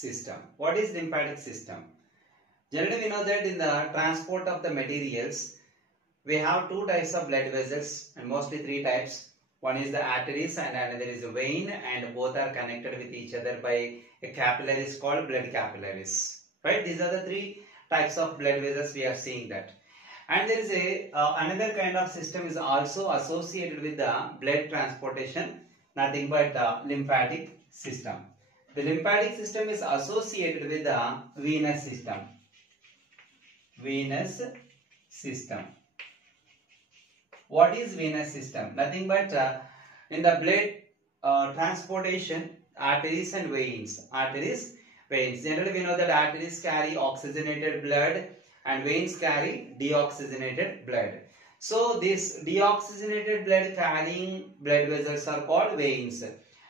system. What is lymphatic system? Generally, we know that in the transport of the materials, we have two types of blood vessels and mostly three types. One is the arteries and another is the vein, and both are connected with each other by a capillaries called blood capillaries. Right? These are the three types of blood vessels we are seeing that. And there is a another kind of system is also associated with the blood transportation, nothing but lymphatic system. The lymphatic system is associated with the venous system. Venous system. What is venous system? Nothing but in the blood transportation, arteries and veins. Arteries, veins. Generally, we know that arteries carry oxygenated blood and veins carry deoxygenated blood. So, this deoxygenated blood carrying blood vessels are called veins.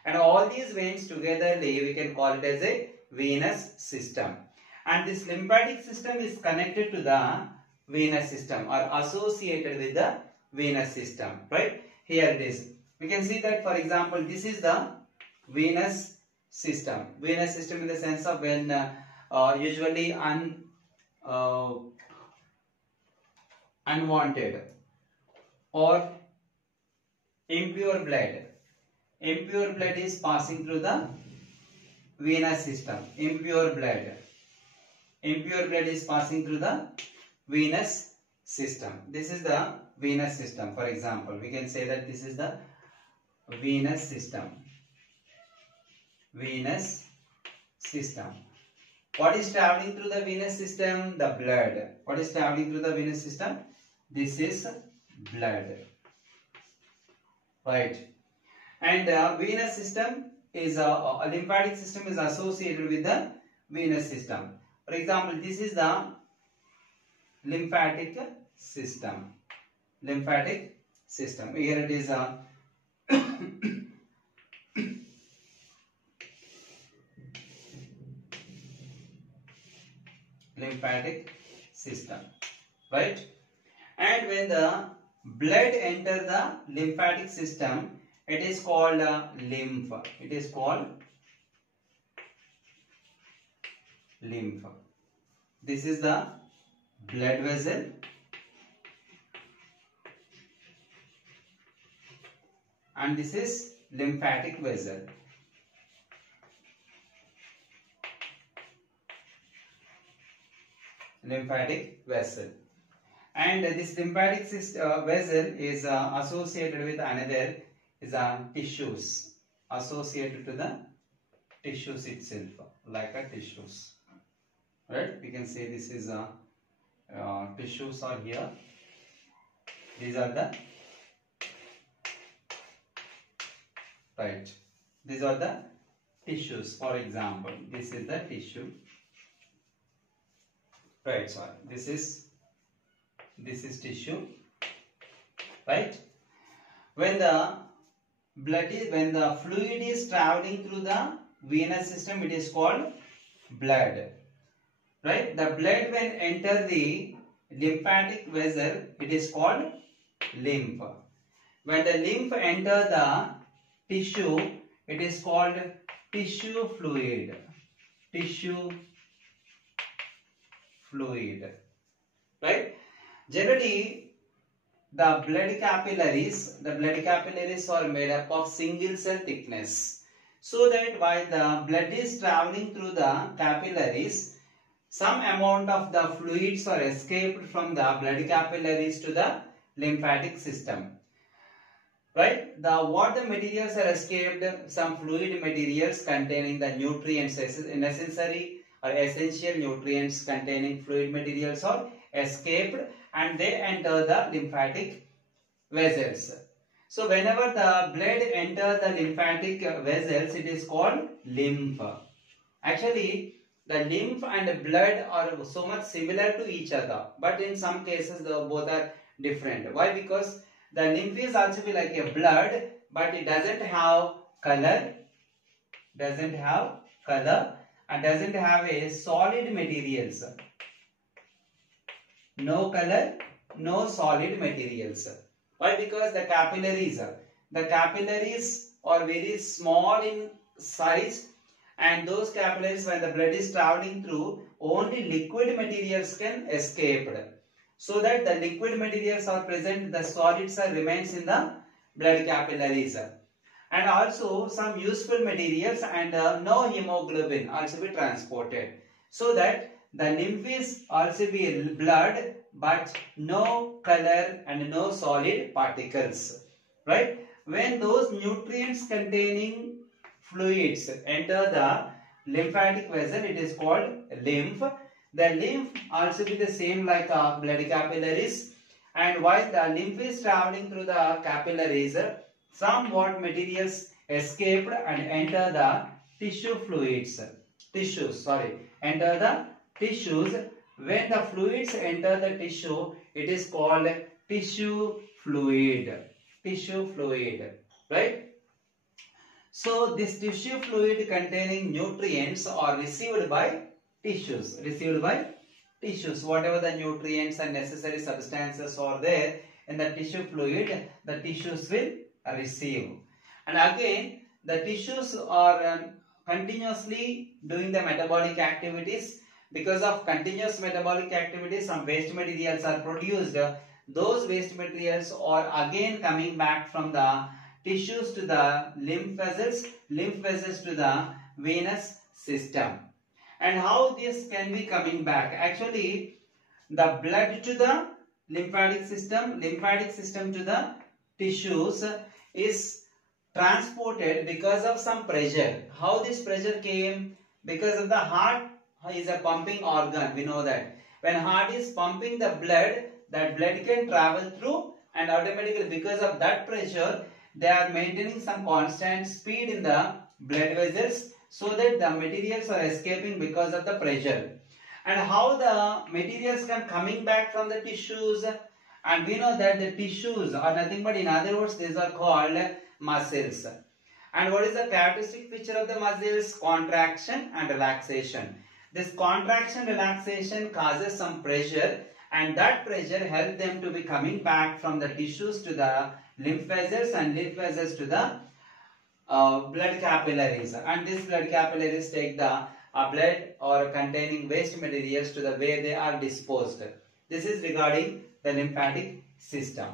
And all these veins together, we can call it as a venous system. And this lymphatic system is connected to the venous system or associated with the venous system. Right? Here it is. We can see that, for example, this is the venous system. Venous system in the sense of when usually unwanted or impure blood. Impure blood is passing through the venous system. Impure blood is passing through the venous system. This is the venous system. For example, we can say that this is the venous system. Venous system. What is traveling through the venous system? The blood. What is traveling through the venous system? This is blood. Right. And venous system is a lymphatic system is associated with the venous system. For example, this is the lymphatic system. Lymphatic system. Here it is a lymphatic system. Right? And when the blood enter the lymphatic system, it is called lymph. It is called lymph. This is the blood vessel. And this is lymphatic vessel. Lymphatic vessel. And this lymphatic vessel is associated with another is tissues. Associated to the tissues itself, like a tissues. Right? We can say this is tissues are here. These are the right. These are the tissues. For example, this is the tissue. Right. Sorry. This is tissue. Right. When the fluid is traveling through the venous system, it is called blood. Right? The blood when enter the lymphatic vessel, it is called lymph. When the lymph enter the tissue, it is called tissue fluid. Tissue fluid. Right? Generally, the blood capillaries are made up of single cell thickness. So that while the blood is traveling through the capillaries, some amount of the fluids are escaped from the blood capillaries to the lymphatic system. Right? What the materials are escaped, some fluid materials containing the nutrients, necessary or essential nutrients containing fluid materials are escaped and they enter the lymphatic vessels. So whenever the blood enter the lymphatic vessels, it is called lymph. Actually, the lymph and blood are so much similar to each other, but in some cases both are different. Why? Because the lymph is also be like a blood, but it doesn't have color, and doesn't have a solid materials. No color, no solid materials. Why? Because the capillaries are very small in size and those capillaries, when the blood is traveling through, only liquid materials can escape. So that the liquid materials are present, the solids remains in the blood capillaries. And also some useful materials and no hemoglobin also be transported. So that the lymph is also be blood but no color and no solid particles. Right? When those nutrients containing fluids enter the lymphatic vessel, it is called lymph. The lymph also be the same like blood capillaries, and while the lymph is traveling through the capillaries, somewhat materials escaped and enter the enter the tissues. When the fluids enter the tissue, it is called tissue fluid, right? So this tissue fluid containing nutrients are received by tissues, whatever the nutrients and necessary substances are there in the tissue fluid, the tissues will receive. And again, the tissues are continuously doing the metabolic activities. Because of continuous metabolic activities, some waste materials are produced. Those waste materials are again coming back from the tissues to the lymph vessels to the venous system. And how this can be coming back? Actually, the blood to the lymphatic system to the tissues is transported because of some pressure. How this pressure came? Because of the heart is a pumping organ. We know that when heart is pumping the blood, that blood can travel through, and automatically because of that pressure, they are maintaining some constant speed in the blood vessels, so that the materials are escaping because of the pressure. And how the materials can coming back from the tissues? And we know that the tissues are nothing but, in other words, these are called muscles. And what is the characteristic feature of the muscles? Contraction and relaxation. This contraction relaxation causes some pressure, and that pressure helps them to be coming back from the tissues to the lymph vessels, and lymph vessels to the blood capillaries. And these blood capillaries take the blood or containing waste materials to the where they are disposed. This is regarding the lymphatic system.